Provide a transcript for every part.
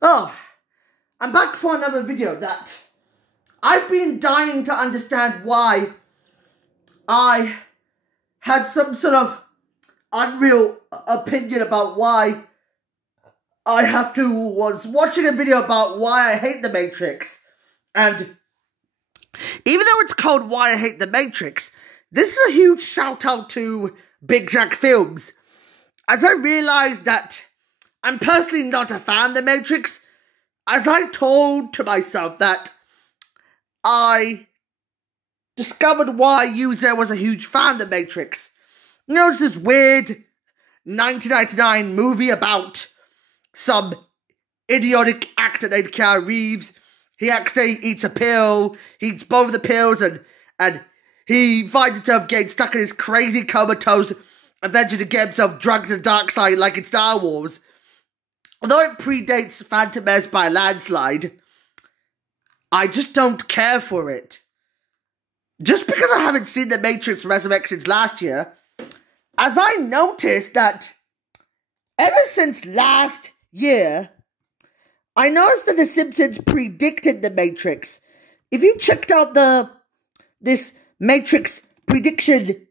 Oh, I'm back for another video that I've been dying to understand why I had some sort of unreal opinion about why was watching a video about why I hate the Matrix. And even though it's called Why I Hate the Matrix, this is a huge shout out to Big Jack Films, as I realised that I'm personally not a fan of the Matrix, as I told to myself that I discovered why Uzair was a huge fan of the Matrix. You know, it's this weird 1999 movie about some idiotic actor named Keanu Reeves. He actually eats a pill, he eats both of the pills, and he finds himself getting stuck in his crazy comatose adventure to get himself drugged to the dark side like in Star Wars. Although it predates Phantom Menace by a landslide, I just don't care for it. Just because I haven't seen The Matrix Resurrections last year, as I noticed that ever since last year, I noticed that The Simpsons predicted The Matrix. If you checked out this Matrix prediction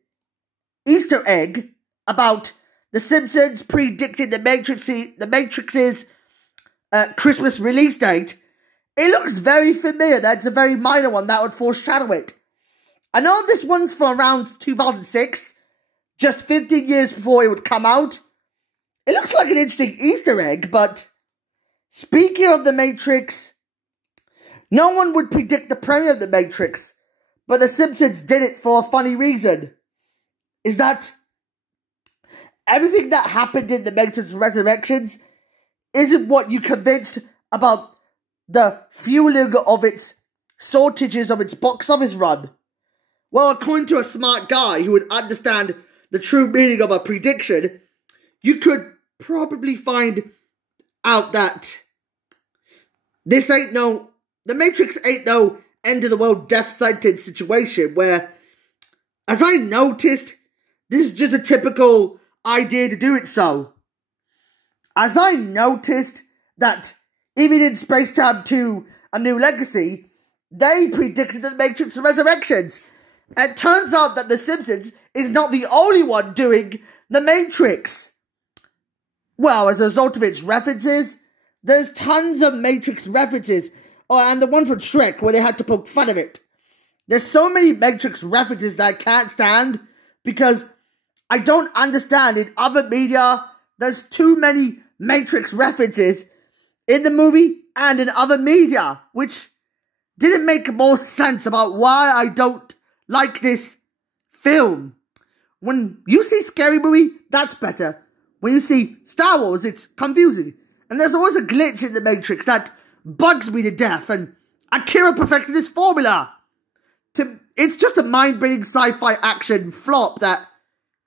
Easter egg about The Simpsons predicted The Matrix's Christmas release date, it looks very familiar. That's a very minor one that would foreshadow it. I know this one's from around 2006, just 15 years before it would come out. It looks like an interesting Easter egg, but speaking of The Matrix, no one would predict the premiere of The Matrix, but The Simpsons did it for a funny reason. Is that everything that happened in The Matrix Resurrections isn't what you convinced about the fueling of its shortages of its box office run. Well, according to a smart guy who would understand the true meaning of a prediction, you could probably find out that The Matrix ain't no end of the world death sentence situation where, as I noticed, this is just a typical idea to do it so. As I noticed that even in Space Jam 2, A New Legacy, they predicted The Matrix Resurrections. And it turns out that The Simpsons is not the only one doing The Matrix. Well, as a result of its references, there's tons of Matrix references. Oh, and the one from Shrek where they had to poke fun of it. There's so many Matrix references that I can't stand because I don't understand. In other media, there's too many Matrix references in the movie and in other media, which didn't make more sense about why I don't like this film. When you see Scary Movie, that's better. When you see Star Wars, it's confusing. And there's always a glitch in The Matrix that bugs me to death, and Akira perfected this formula. It's just a mind-bending sci-fi action flop that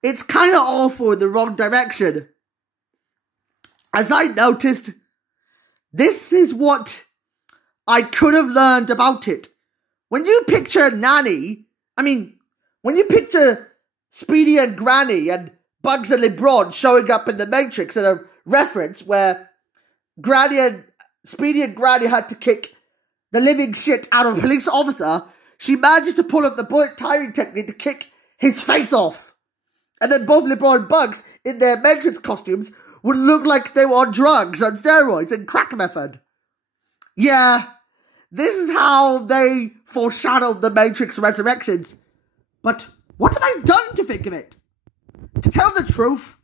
it's kind of awful in the wrong direction. As I noticed, this is what I could have learned about it. When you picture when you picture Speedy and Granny and Bugs and LeBron showing up in The Matrix in a reference where Speedy and Granny had to kick the living shit out of a police officer, she manages to pull up the bullet timing technique to kick his face off. And then both LeBron and Bugs, in their Matrix costumes, would look like they were on drugs and steroids and crack method. Yeah, this is how they foreshadowed The Matrix Resurrections. But what have I done to think of it? To tell the truth,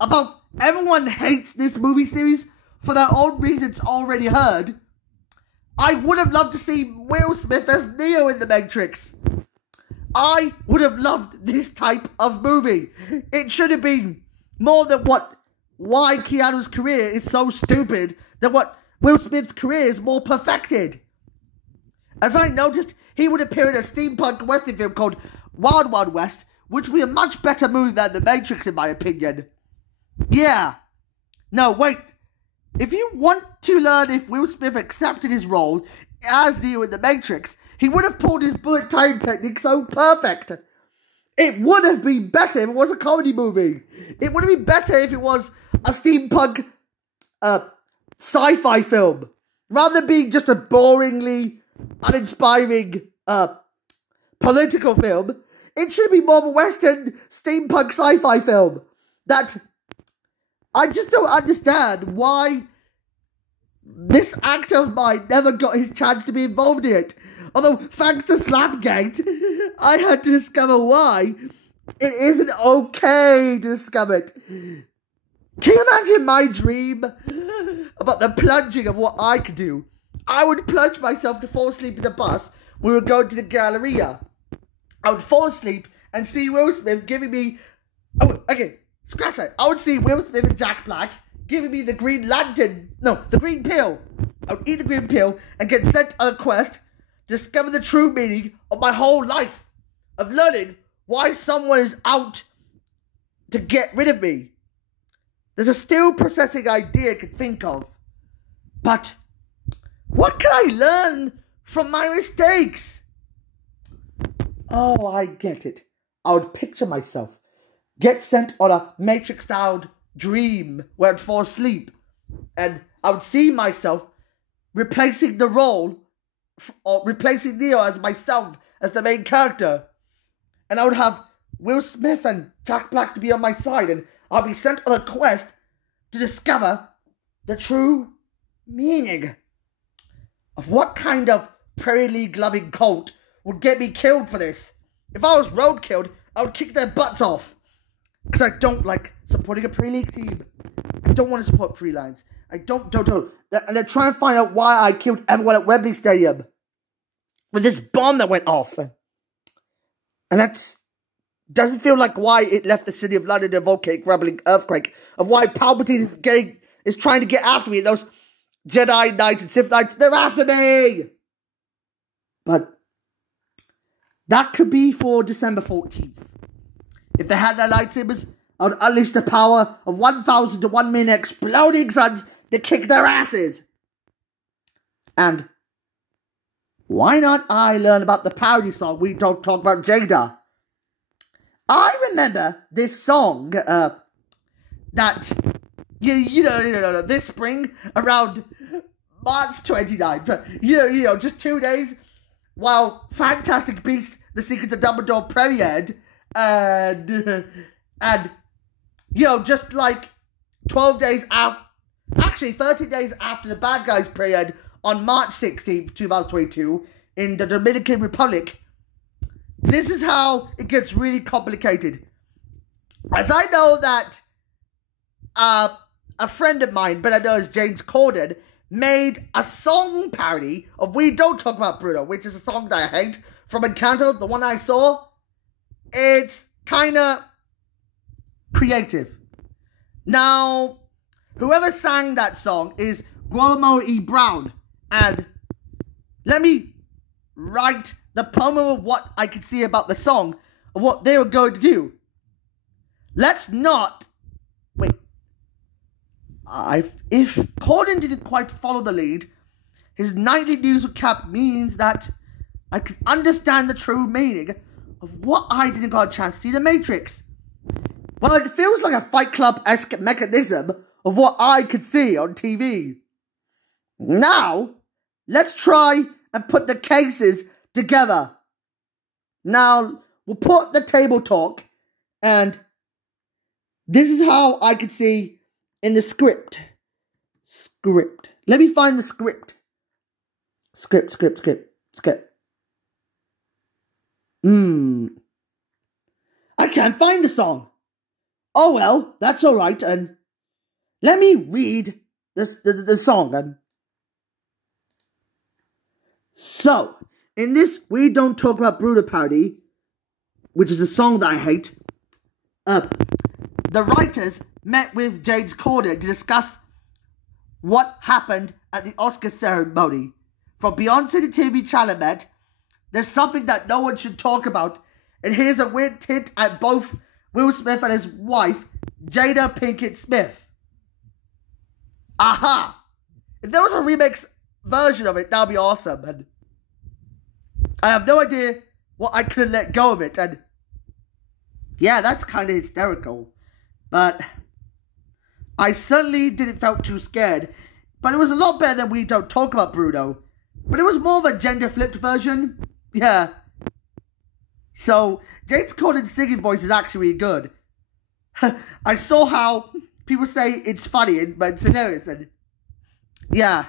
about everyone hates this movie series for their own reasons already heard, I would have loved to see Will Smith as Neo in The Matrix. I would have loved this type of movie. It should have been more than why Keanu's career is so stupid than what Will Smith's career is more perfected. As I noticed, he would appear in a steampunk western film called Wild Wild West, which would be a much better movie than The Matrix in my opinion. Yeah. No, wait. If you want to learn if Will Smith accepted his role as Neo in The Matrix, he would have pulled his bullet time technique so perfect. It would have been better if it was a comedy movie. It would have been better if it was a steampunk sci-fi film. Rather than being just a boringly uninspiring political film, it should be more of a Western steampunk sci-fi film. That I just don't understand why this actor of mine never got his chance to be involved in it. Although, thanks to Slapgate, I had to discover why it isn't okay to discover it. Can you imagine my dream about the plunging of what I could do? I would plunge myself to fall asleep in the bus when we were going to the Galleria. I would fall asleep and see Will Smith giving me... Oh, okay, scratch that. I would see Will Smith and Jack Black giving me the green lantern... No, the green pill. I would eat the green pill and get sent on a quest to discover the true meaning of my whole life. Of learning why someone is out to get rid of me. There's a still processing idea I could think of. But what can I learn from my mistakes? Oh, I get it. I would picture myself get sent on a Matrix-styled dream where I'd fall asleep. And I would see myself replacing the role, or replacing Neo as myself, as the main character. And I would have Will Smith and Jack Black to be on my side, and I'll be sent on a quest to discover the true meaning of what kind of Prairie League loving cult would get me killed for this. If I was roadkilled, I would kick their butts off. Because I don't like supporting a Prairie League team. I don't want to support freelines. I don't. And they're trying to find out why I killed everyone at Wembley Stadium with this bomb that went off. And that's... doesn't feel like why it left the city of London in a volcanic rumbling earthquake. Of why Palpatine is trying to get after me. Those Jedi Knights and Sith Knights, they're after me! But that could be for December 14th. If they had their lightsabers, I would unleash the power of 1,000 to 1 million exploding suns to kick their asses. And why not I learn about the parody song We Don't Talk About Jada? I remember this song that, you know, this spring around March 29th, just 2 days while Fantastic Beasts, The Secrets of Dumbledore premiered, and just like 12 days after, actually 13 days after The Bad Guys premiered on March 16th, 2022 in the Dominican Republic. This is how it gets really complicated. As I know that a friend of mine, but I know as James Corden, made a song parody of We Don't Talk About Bruno, which is a song that I hate, from Encanto, the one I saw. It's kind of creative. Now, whoever sang that song is Guillermo E. Brown, and let me write the promo of what I could see about the song, of what they were going to do. Let's not... Wait. If Corden didn't quite follow the lead, his nightly news recap means that I can understand the true meaning of what I didn't got a chance to see in The Matrix. Well, it feels like a Fight Club-esque mechanism of what I could see on TV. Now, let's try and put the cases together. Now, we'll put the table talk, and this is how I could see in the script. Let me find the script. Script. I can't find the song. Oh well, that's alright, and let me read the song. So, in this We Don't Talk About Bruno parody, which is a song that I hate, the writers met with James Corden to discuss what happened at the Oscar ceremony. From Beyonce to TV Chalamet, there's something that no one should talk about, and here's a weird hint at both Will Smith and his wife, Jada Pinkett Smith. Aha! If there was a remix version of it, that'd be awesome. And I have no idea what I couldn't let go of it. And yeah, that's kind of hysterical. But I certainly didn't felt too scared. But it was a lot better than We Don't Talk About Bruno. But it was more of a gender-flipped version. Yeah. So, James Corden's singing voice is actually good. I saw how people say it's funny, but it's hilarious. And yeah.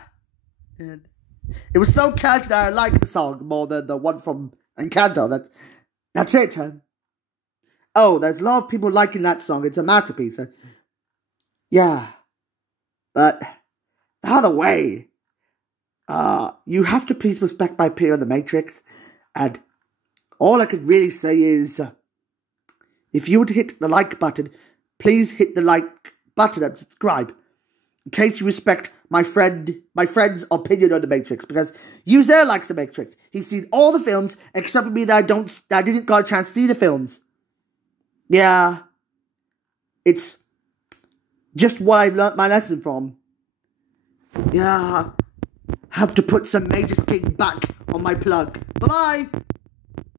And it was so catchy that I liked the song more than the one from Encanto. That's it. Oh, there's a lot of people liking that song. It's a masterpiece. Yeah. But, either way, you have to please respect my opinion on The Matrix. And all I can really say is, if you would hit the like button, please hit the like button and subscribe. In case you respect my friend's opinion on The Matrix. Because Uzair likes The Matrix. He's seen all the films, except for me that I didn't got a chance to see the films. Yeah. It's just what I learnt my lesson from. Yeah. Have to put some Major King back on my plug. Bye-bye.